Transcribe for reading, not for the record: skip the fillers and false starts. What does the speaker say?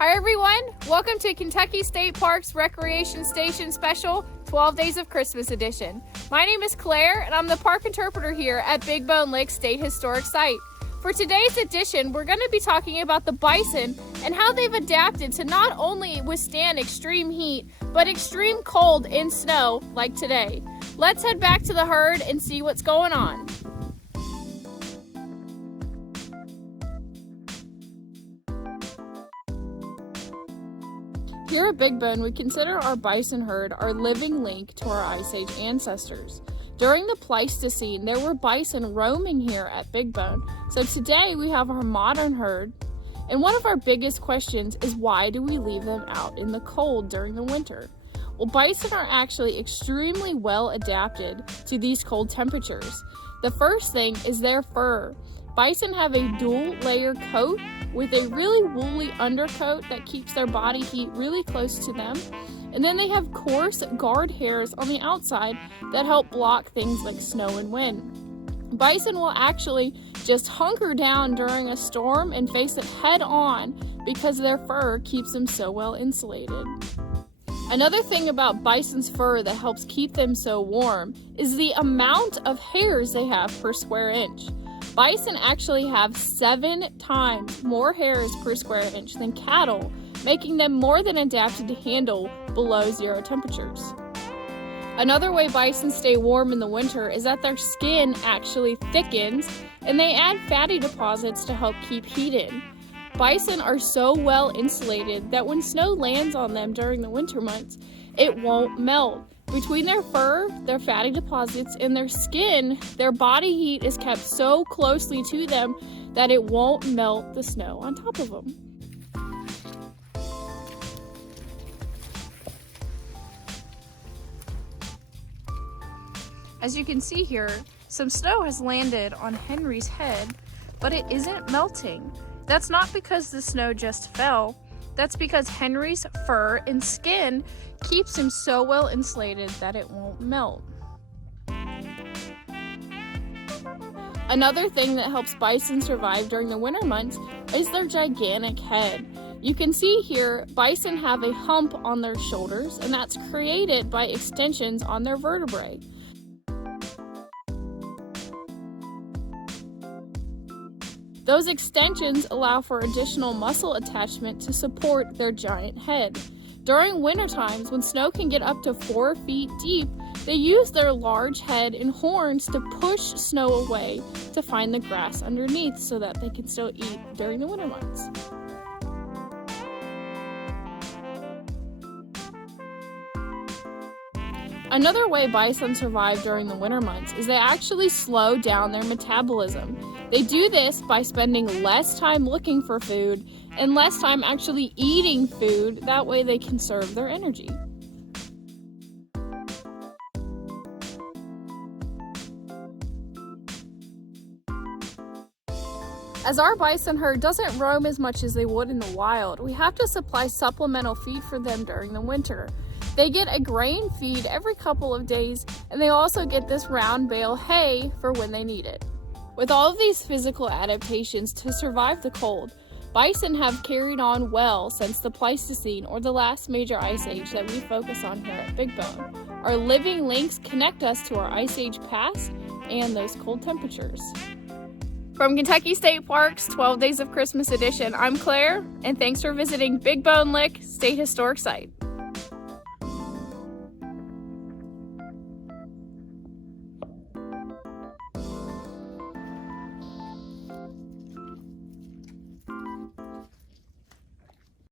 Hi everyone, welcome to Kentucky State Parks Recreation Station Special 12 Days of Christmas Edition. My name is Claire and I'm the park interpreter here at Big Bone Lake State Historic Site. For today's edition, we're going to be talking about the bison and how they've adapted to not only withstand extreme heat, but extreme cold and snow like today. Let's head back to the herd and see what's going on. Here at Big Bone, we consider our bison herd our living link to our Ice Age ancestors. During the Pleistocene, there were bison roaming here at Big Bone, so today we have our modern herd. And one of our biggest questions is, why do we leave them out in the cold during the winter? Well, bison are actually extremely well adapted to these cold temperatures. The first thing is their fur. Bison have a dual layer coat with a really woolly undercoat that keeps their body heat really close to them. And then they have coarse guard hairs on the outside that help block things like snow and wind. Bison will actually just hunker down during a storm and face it head on because their fur keeps them so well insulated. Another thing about bison's fur that helps keep them so warm is the amount of hairs they have per square inch. Bison actually have 7 times more hairs per square inch than cattle, making them more than adapted to handle below zero temperatures. Another way bison stay warm in the winter is that their skin actually thickens and they add fatty deposits to help keep heat in. Bison are so well insulated that when snow lands on them during the winter months, it won't melt. Between their fur, their fatty deposits, and their skin, their body heat is kept so closely to them that it won't melt the snow on top of them. As you can see here, some snow has landed on Henry's head, but it isn't melting. That's not because the snow just fell. That's because Henry's fur and skin keeps him so well insulated that it won't melt. Another thing that helps bison survive during the winter months is their gigantic head. You can see here, bison have a hump on their shoulders, and that's created by extensions on their vertebrae. Those extensions allow for additional muscle attachment to support their giant head. During winter times, when snow can get up to 4 feet deep, they use their large head and horns to push snow away to find the grass underneath so that they can still eat during the winter months. Another way bison survive during the winter months is they actually slow down their metabolism. They do this by spending less time looking for food and less time actually eating food. That way they conserve their energy. As our bison herd doesn't roam as much as they would in the wild, we have to supply supplemental feed for them during the winter. They get a grain feed every couple of days, and they also get this round bale hay for when they need it. With all of these physical adaptations to survive the cold, bison have carried on well since the Pleistocene, or the last major ice age that we focus on here at Big Bone. Our living links connect us to our ice age past and those cold temperatures. From Kentucky State Parks 12 Days of Christmas Edition, I'm Claire, and thanks for visiting Big Bone Lake State Historic Site.